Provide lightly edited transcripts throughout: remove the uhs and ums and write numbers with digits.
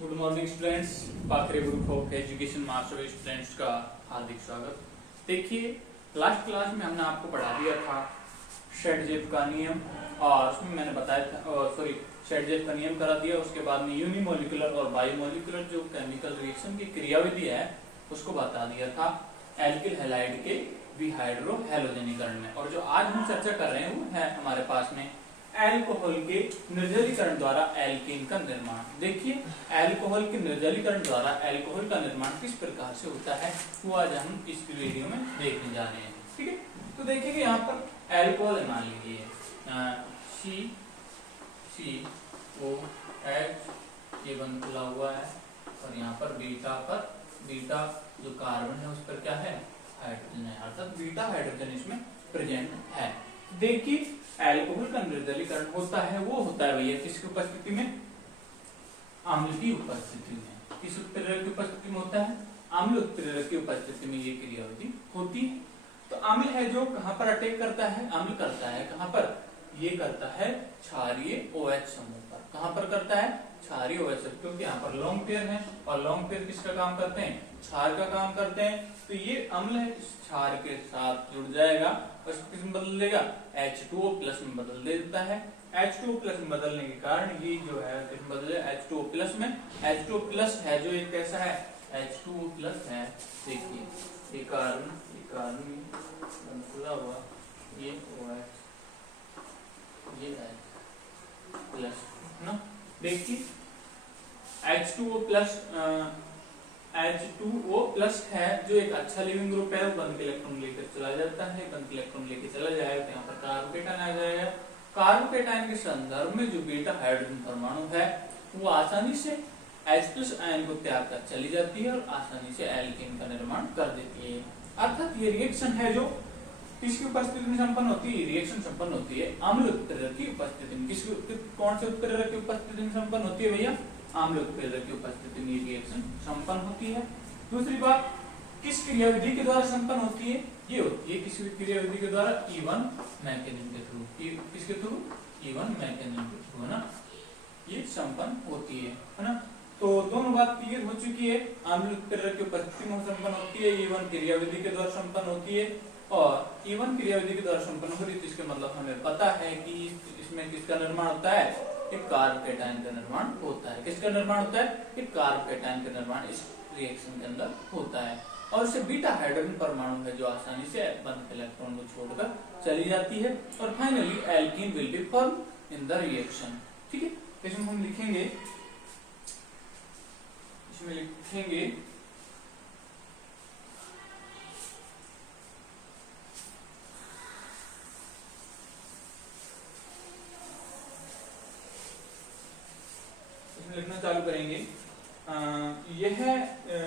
Good morning students, पाखरे group of education master students का हार्दिक स्वागत। देखिए, लास्ट क्लास में हमने आपको पढ़ा दिया था शेडजेफ का नियम, और उसमें मैंने बताया था शेडजेफ का नियम करा दिया। उसके बाद में यूनिमोलिकुलर और बायोमोलिकुलर जो केमिकल रिएक्शन की क्रियाविधि है उसको बता दिया था एल्किल हैलाइड के विहाइड्रो हैलोजनीकरण में। और जो आज हम चर्चा कर रहे हैं वो है हमारे पास में एल्कोहल के निर्जलीकरण द्वारा एल्कीन का निर्माण। देखिए, एल्कोहल के निर्जलीकरण द्वारा एल्कोहल का निर्माण किस प्रकार से होता है वो आज हम इस वीडियो में देखने जा रहे हैं। ठीक है, तो देखिए यहाँ पर एल्कोहल मान लीजिए COH ये बंद खुला हुआ है, और यहाँ पर बीटा जो कार्बन है उस पर क्या है, हाइड्रोजन है, अर्थात बीटा हाइड्रोजन इसमें प्रेजेंट है। देखिए, एल्कोहल का निर्जलीकरण होता है वो होता है भैया किसकी उपस्थिति में, अम्ल की उपस्थिति में। किस उत्प्रेरक की उपस्थिति में होता है, अम्ल उत्प्रेरक की उपस्थिति में ये क्रियाविधि होती है। तो अम्ल है जो कहां पर अटैक करता है, अम्ल करता है कहां पर, ये करता है क्षारीय OH समूह पर। कहां पर करता है, क्षारीय OH, क्योंकि यहाँ पर लॉन्ग पेयर है और लॉन्ग पेयर किसका काम करते हैं, क्षार का काम करते हैं। तो ये अम्ल है इस क्षार के साथ जुड़ जाएगा और इसको किस में बदल देगा, H2O प्लस में बदल देता है। H2O प्लस में बदलने के कारण ये जो है किस में बदले, H2O प्लस में। H2O प्लस है जो एक कैसा है, H2O प्लस है। देखिए ये कार्बन खुला हुआ, ये OH, ये प्लस ना। देखिए H2O प्लस है जो एक अच्छा लिविंग ग्रुप है, वो बंद के इलेक्ट्रॉन लेकर चला जाता है, बंद के इलेक्ट्रॉन लेकर चला जाएगा तो यहाँ पर कार्बोकेटायन आ जाएगा। कार्बोकेटायन के संदर्भ में जो बीटा हाइड्रोजन परमाणु है वो आसानी से H+ आयन को त्याग कर चली जाती है और आसानी से एल्कीन का निर्माण कर देती है। अर्थात ये रिएक्शन है जो किसकी उपस्थिति में संपन्न होती है, रिएक्शन संपन्न होती है अम्ल उत्प्रेरक की उपस्थिति में। कौन से उत्प्रेरक की उपस्थिति में संपन्न होती है भैया, अम्ल उत्प्रेरक की उपस्थिति में रिएक्शन संपन्न होती है। दूसरी बात, किस क्रियाविधि के द्वारा संपन्न होती है, ये होती है किसी क्रियाविधि के द्वारा E1 मैकेनिज्म के थ्रू। किसके थ्रू, E1 मैकेनिज्म के थ्रू, है ना, ये संपन्न होती है ना। तो दोनों बात क्लियर हो चुकी है, अम्ल उत्प्रेरक की उपस्थिति में संपन्न होती है, E1 क्रियाविधि के द्वारा संपन्न होती है, और E1 क्रियाविधि के द्वारा संपन्न हो रही है। इसके मतलब हमें पता है कि इसमें किसका निर्माण होता है, एक कार्बोकेटायन का निर्माण होता है। किसका निर्माण होता है, एक कार्बोकेटायन का निर्माण इस रिएक्शन के अंदर होता है। और इसे बीटा हाइड्रोजन परमाणु है जो आसानी से बंद इलेक्ट्रॉन को छोड़कर चली जाती है, और finally alkene will be form in the reaction. ठीक है, इसमें हम लिखेंगे, लिखना चालू करेंगे। यह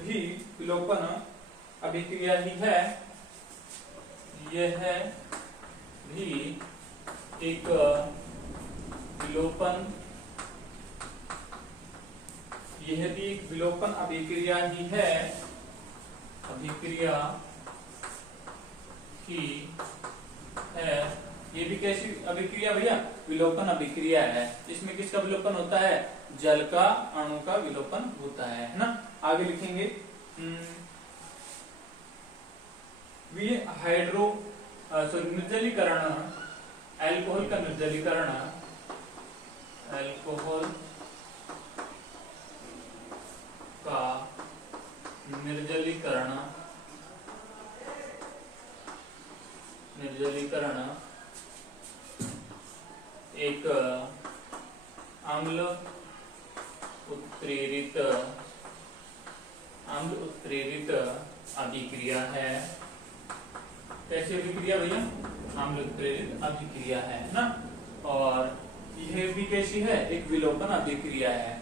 भी विलोपन अभिक्रिया ही है, यह भी एक विलोपन, यह भी एक विलोपन अभिक्रिया ही है, अभिक्रिया ही है। ये भी कैसी अभिक्रिया भैया, विलोपन अभिक्रिया है। इसमें किसका विलोपन होता है, जल का अणु का विलोपन होता है ना। आगे लिखेंगे निर्जलीकरण, एल्कोहल का निर्जलीकरण, एल्कोहल का निर्जलीकरण एक अम्ल उत्प्रेरित अभिक्रिया है। कैसी अभिक्रिया भैया, अम्ल उत्प्रेरित अभिक्रिया है ना। और यह भी कैसी है, एक विलोपन अभिक्रिया है।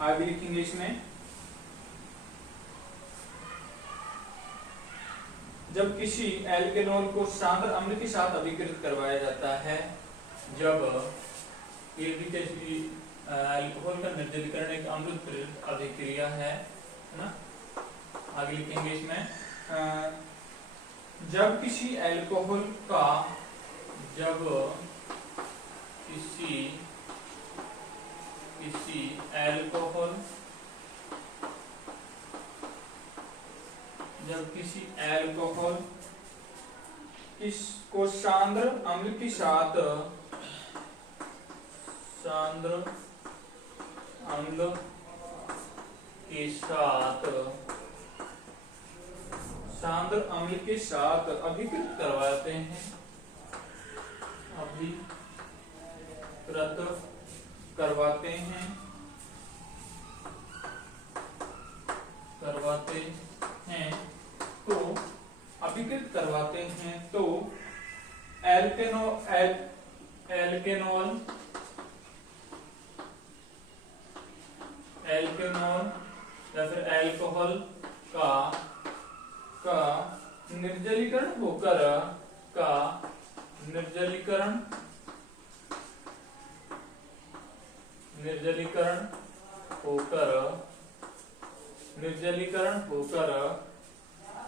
आगे लिखेंगे इसमें, जब किसी एल्केनॉल को सांद्र अम्ल के साथ अभिकृत करवाया जाता है, जब ये भी कैसी, अल्कोहल का निर्जलीकरण एक अम्ल उत्प्रेरित अभिक्रिया है ना। आगे लिखेंगे इसमें, जब किसी एल्कोहल का, जब किसी अल्कोहल जब किसी एल्कोहल को सांद्र अम्ल के साथ सांद्र अम्ल के साथ सांद्र अम्ल के साथ अभिकृत करवाते हैं, अभिकृत करवाते हैं तो अभिकृत करवाते हैं तो एल्केनॉल या फिर एल्कोहल का निर्जलीकरण होकर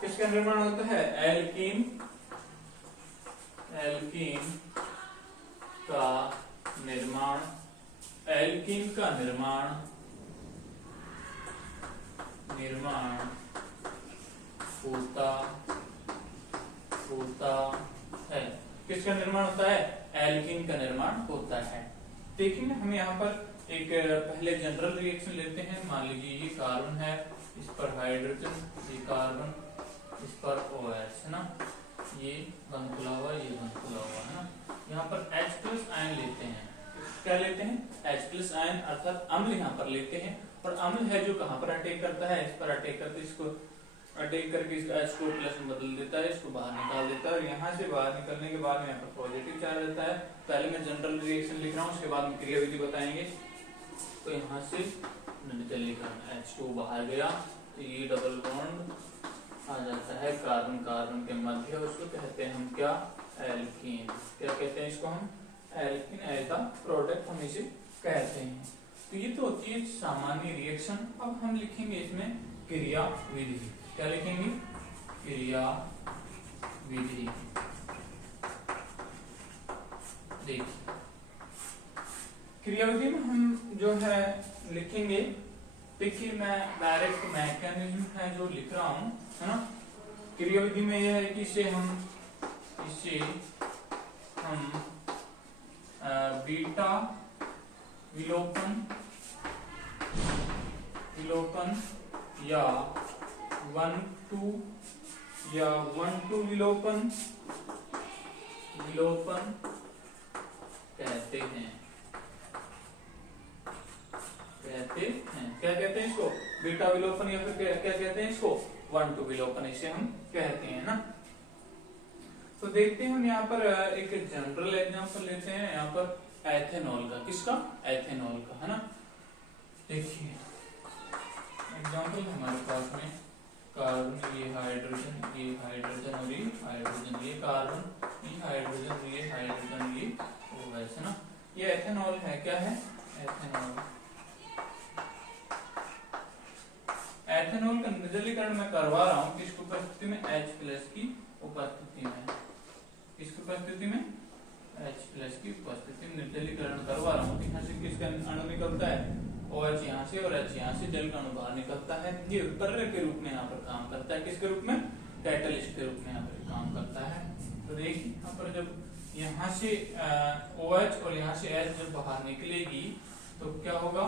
किसका निर्माण होता है? एल्कीन का निर्माण होता है। किसका निर्माण होता है? एल्कीन का निर्माण होता है। देखिए हम यहाँ पर एक पहले जनरल रिएक्शन लेते हैं। मान लीजिए ये कार्बन है, इस पर हाइड्रोजन, ये कार्बन, इस पर OH है ना, ये बंद खुला हुआ, ये बंद खुला हुआ है ना। यहाँ पर H+ आयन लेते हैं। क्या लेते हैं? H+ आयन अर्थात अम्ल यहाँ पर लेते हैं। और अम्ल है जो कहाँ पर अटैक करता है? इस पर अटैक करके इसको अटैक करके इसका H को प्लस में बदल देता है, इसको बाहर निकाल देता है। और यहाँ से बाहर निकलने के बाद में यहाँ पर पॉजिटिव चार्ज रहता है। पहले मैं जनरल रिएक्शन लिख रहा हूँ, उसके बाद में क्रियाविधि बताएंगे। तो यहाँ से निर्जलीकरण, H2 बाहर गया तो ये डबल बॉन्ड आ जाता है कार्बन कार्बन के मध्य, उसको कहते हैं हम क्या? एल्कीन। क्या कहते हैं इसको हम? एल्कीन। एज द प्रोडक्ट हम इसे कहते हैं। तो ये तो होती है सामान्य रिएक्शन। अब हम लिखेंगे इसमें क्रियाविधि। क्या लिखेंगे? क्रियाविधि। देखिए क्रियाविधि में हम जो है लिखेंगे, देखिए मैं डायरेक्ट मैकेनिज्म है जो लिख रहा हूं, है ना। क्रियाविधि में यह है कि इसे हम बीटा विलोपन या 1,2 विलोपन कहते हैं। क्या कहते हैं इसको? बीटा विलोपन या फिर क्या कहते हैं इसको? 1,2 विलोपन इसे हम कहते हैं ना। तो देखते हैं हम यहाँ पर एक जनरल एग्जांपल लेते हैं, यहाँ पर एथेनॉल का। किसका? एथेनॉल का, है ना। देखिए एग्जांपल हमारे पास में कार्बन, ये हाइड्रोजन और ये हाइड्रोजन, ये कार्बन, ये हाइड्रोजन, ये हाइड्रोजन, ये OH है ना। ये एथेनॉल है। क्या है? एथेनॉल का निर्जलीकरण मैं करवा रहा हूँ किसकी उपस्थिति में? H+ की उपस्थिति में। किसकी उपस्थिति में? H+ की उपस्थिति में निर्जलीकरण करवा रहा हूँ। यहाँ से किसका अणु निकलता है? OH यहाँ से और H यहाँ से, जल का अणु बाहर निकलता है। ये प्रेरक के रूप में यहाँ पर काम करता है। किसके रूप में? कैटलिस्ट के रूप में यहाँ पर काम करता है। तो देखिए यहाँ पर जब यहाँ से OH और यहाँ से H जब बाहर निकलेगी तो क्या होगा?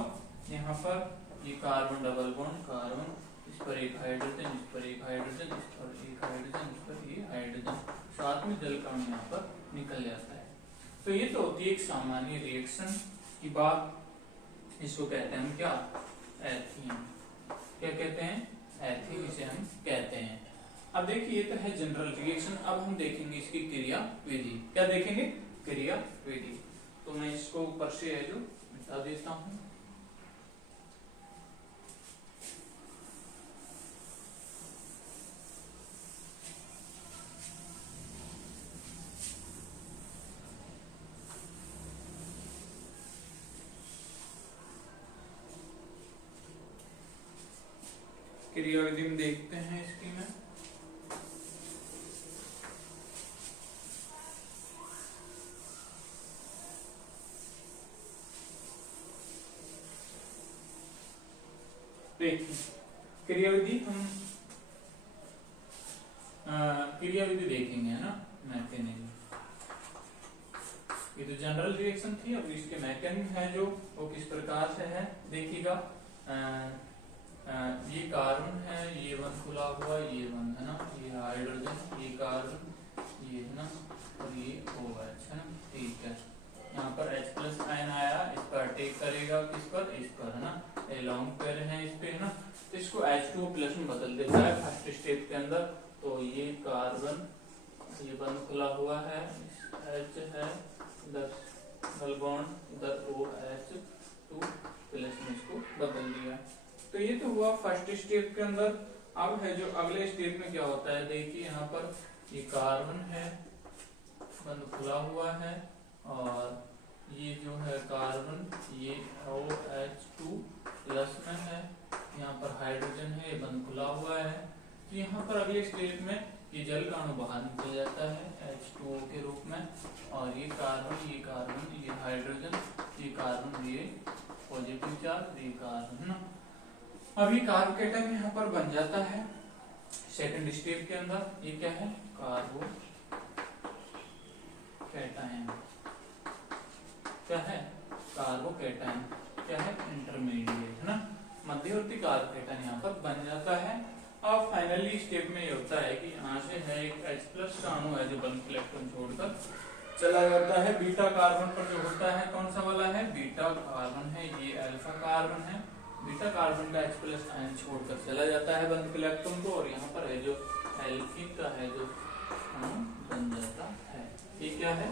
यहाँ पर ये कार्बन डबल बॉन्ड, कार्बन, इस पर एक हाइड्रोजन, इस पर एक हाइड्रोजन, इस पर एक हाइड्रोजन, इस पर ये हाइड्रोजन, साथ में जल का अणु यहाँ पर निकल जाता है। तो ये तो होती है एक सामान्य रिएक्शन की बात। इसको कहते हैं हम क्या? एथीन। क्या कहते हैं? एथीन इसे हम कहते हैं। अब देखिए ये तो है जनरल रिएक्शन। अब हम देखेंगे इसकी क्रियाविधि। क्या देखेंगे? क्रियाविधि। तो मैं इसको ऊपर से है जो मिटा देता हूँ। क्रियाविधि में देखते हैं इसकी में देखिए क्रियाविधि हम क्रियाविधि देखेंगे, है ना, मैकेनिज्म। ये तो जनरल रिएक्शन थी, अब इसके मैकेनिज्म है जो वो किस प्रकार से है देखिएगा। ये कार्बन है, ये वन खुला हुआ, ये वन है ना, ये हाइड्रोजन, ये कार्बन, ये है ना, और ये OH है ना, ठीक है। यहाँ पर H+ आयन आया, इस पर अटैक करेगा, किस पर, इस पर, है ना, ये लॉन्ग पेयर है इस पे, है ना, तो इसको H2O+ में बदल देता है फर्स्ट स्टेप के अंदर। तो ये कार्बन, ये बंद खुला हुआ है, H है, इधर डबल बॉन्ड, इधर OH2+ में इसको बदल दिया। तो ये तो हुआ फर्स्ट स्टेप के अंदर। अब है जो अगले स्टेप में क्या होता है, देखिए यहाँ पर ये कार्बन है, बंद खुला हुआ है, और ये जो है कार्बन, ये OH2+ में है, यहाँ पर हाइड्रोजन है, ये बंद खुला हुआ है। तो यहाँ पर अगले स्टेप में ये जल का अणु बाहर निकल जाता है H2O के रूप में, और ये कार्बन, ये हाइड्रोजन, ये कार्बन, ये पॉजिटिव चार्ज, ये कार्बन, है ना। अब ये कार्बोकेटायन यहाँ पर बन जाता है सेकंड स्टेप के अंदर। ये क्या है, कार्बोकेटायन, क्या है, कार्बोकेटायन, क्या है, इंटरमीडिएट, है ना, मध्यवर्ती कार्बोकेटायन यहाँ पर बन जाता है। अब फाइनली स्टेप में ये होता है कि यहाँ से है एक H+ का अणु है जो बल्क इलेक्ट्रॉन छोड़कर चला जाता है। बीटा कार्बन पर जो होता है, कौन सा वाला है, बीटा कार्बन है, ये अल्फा कार्बन है। बीटा कार्बन का H+ आयन छोड़कर चला जाता है बंद इलेक्ट्रॉन को, और यहाँ पर है जो एल्कीन का है जो अणु बन जाता है। ये क्या है,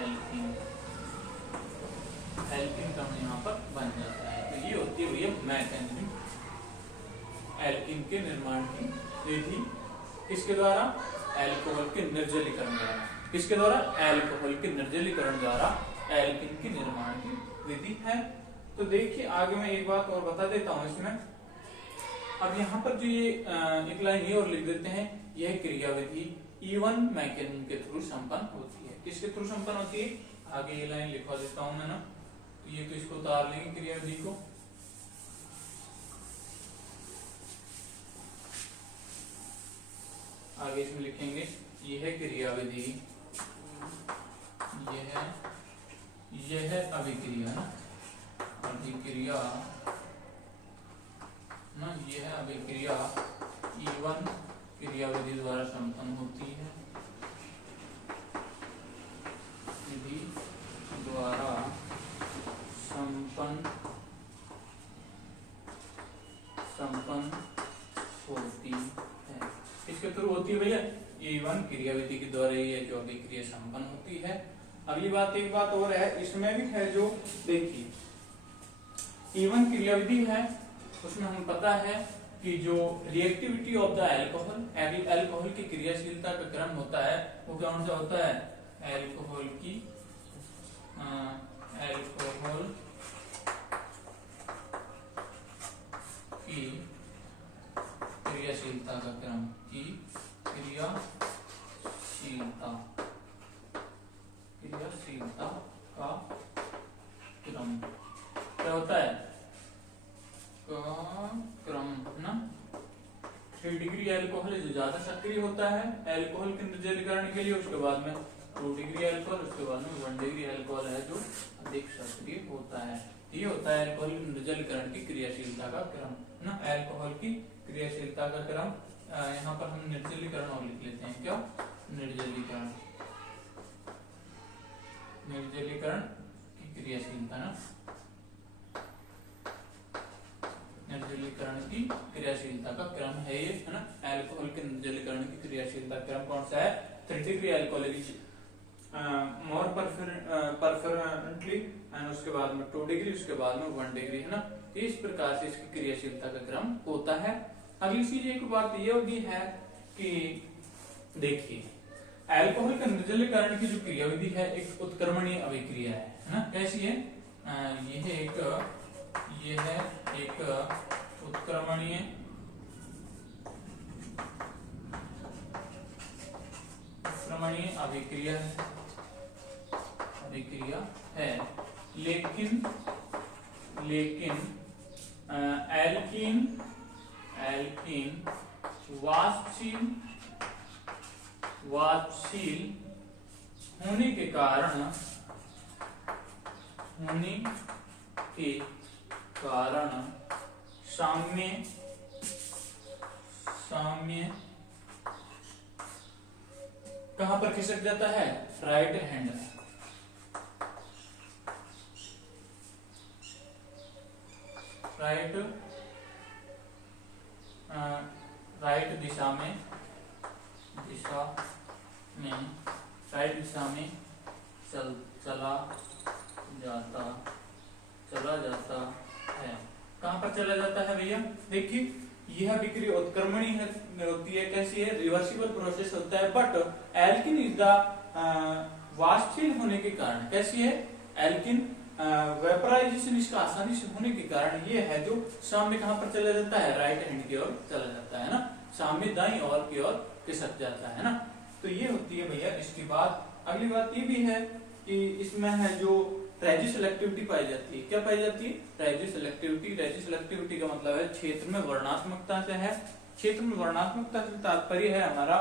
एल्कीन, एल्कीन का अणु यहाँ पर बन जाता है। तो ये होती हुई है मैकेनिज्म एल्कीन के निर्माण की विधि। किसके द्वारा, एल्कोहल के निर्जलीकरण द्वारा। किसके द्वारा, एल्कोहल के निर्जलीकरण द्वारा एल्कीन के निर्माण की विधि है। तो देखिए आगे मैं एक बात और बता देता हूं इसमें। अब यहाँ पर जो ये एक लाइन ये और लिख देते हैं, यह क्रियाविधि E1 मैकेनिज्म के थ्रू संपन्न होती है। किसके थ्रू संपन्न होती है, आगे ये लाइन लिखवा देता हूं मैं ना, तो ये तो इसको उतार लेंगे क्रियाविधि को। आगे इसमें लिखेंगे, यह क्रियाविधि, यह अभिक्रिया ना, अभिक्रिया ना, यह अभिक्रिया E1 क्रियाविधि द्वारा संपन्न होती है, विधि द्वारा संपन्न होती है। किसके थ्रू होती है भैया, E1 क्रियाविधि के द्वारा ये जो अभिक्रिया संपन्न होती है। अगली बात, एक बात और है इसमें भी है जो देखिए E1 क्रियाविधि है, उसमें हमें पता है कि जो reactivity of the alcohol, alcohol की क्रियाशीलता का क्रम होता है वो कौन सा होता है, एल्कोहल की क्रियाशीलता का क्रम, की क्रियाशीलता का क्रम क्या होता है, क्रम ना। 3 डिग्री एल्कोहल जो ज्यादा सक्रिय होता है एल्कोहल के निर्जलीकरण के लिए, उसके बाद में 2 डिग्री एल्कोहल, उसके बाद में 1 डिग्री एल्कोहल है जो अधिक सक्रिय होता है। ये होता है एल्कोहल निर्जलीकरण की क्रियाशीलता का क्रम ना, एल्कोहल की क्रियाशीलता का क्रम। यहाँ पर हम निर्जलीकरण और लिख लेते हैं, क्या, निर्जलीकरण की क्रियाशीलता ना, निर्जलीकरण की क्रियाशीलता का क्रम है ये, है ना। एल्कोहल के निर्जलीकरण की क्रियाशीलता क्रम कौन सा है, 3 डिग्री एल्कोहल मोर परफेरेंटली, एंड उसके बाद में 2 डिग्री, उसके बाद में 1 डिग्री, है ना। इस प्रकार से इसकी क्रियाशीलता का क्रम होता है। अगली चीज एक बात ये होगी है कि देखिए एल्कोहल के निर्जलीकरण की जो क्रियाविधि है एक उत्क्रमणीय अभिक्रिया है ना। कैसी है, यह एक उत्क्रमणीय अभिक्रिया है, लेकिन एल्कीन वाष्पशील वाष्पशील होने के कारण साम्य कहां पर खिसक जाता है? राइट हैंड में। राइट दिशा में चला जाता है। कहां पर चला जाता है भैया? देखिए, यह विक्रिया उत्क्रमणी होती है। कैसी है? रिवर्सिबल प्रोसेस होता है। बट एल्किन इज द वाष्पशील होने के कारण, कैसी है? एल्किन वेपराइजेशन इसका आसानी से होने के कारण ये है जो साम्य कहां पर चला जाता है? राइट हैंड की ओर चला जाता है ना, साम्य दाईं ओर की ओर खिसक जाता है ना। तो ये होती है भैया। इसके बाद अगली बात ये भी है कि इसमें है जो रेजिस सेलेक्टिविटी पाई जाती है। क्या पाई जाती है? रेजिस सेलेक्टिविटी। रेजिस सेलेक्टिविटी का मतलब है क्षेत्र में वर्णात्मकता से है। क्षेत्र में वर्णात्मकता से तात्पर्य है हमारा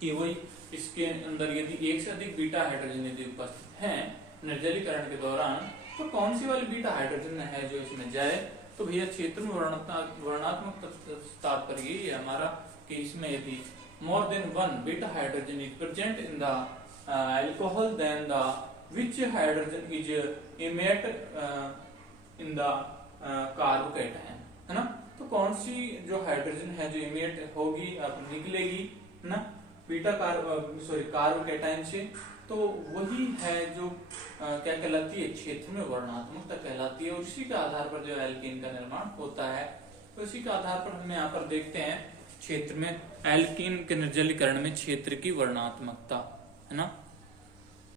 कि वही इसके अंदर यदि एक से अधिक बीटा हाइड्रोजन यदि उपस्थित है निर्जलीकरण के दौरान, तो कौन सी वाली बीटा हाइड्रोजन है जो इसमें जाए? तो भैया क्षेत्र में वर्णात्मक तात्पर्य ये है हमारा कि इसमें यदि more than one beta hydrogen is present in the alcohol, then the which hydrogen is emit in the carbocation, है ना। तो कौन सी जो हाइड्रोजन है जो इमिट होगी, अब निकलेगी ना बीटा कार्बोकेटाइन से, तो वही है जो क्या कहलाती है? क्षेत्र में वर्णात्मकता कहलाती है। और इसी के आधार पर जो एल्कीन का निर्माण होता है, तो इसी के आधार पर हम यहाँ पर देखते हैं क्षेत्र में एल्कीन के निर्जलीकरण में क्षेत्र की वर्णात्मकता, है ना।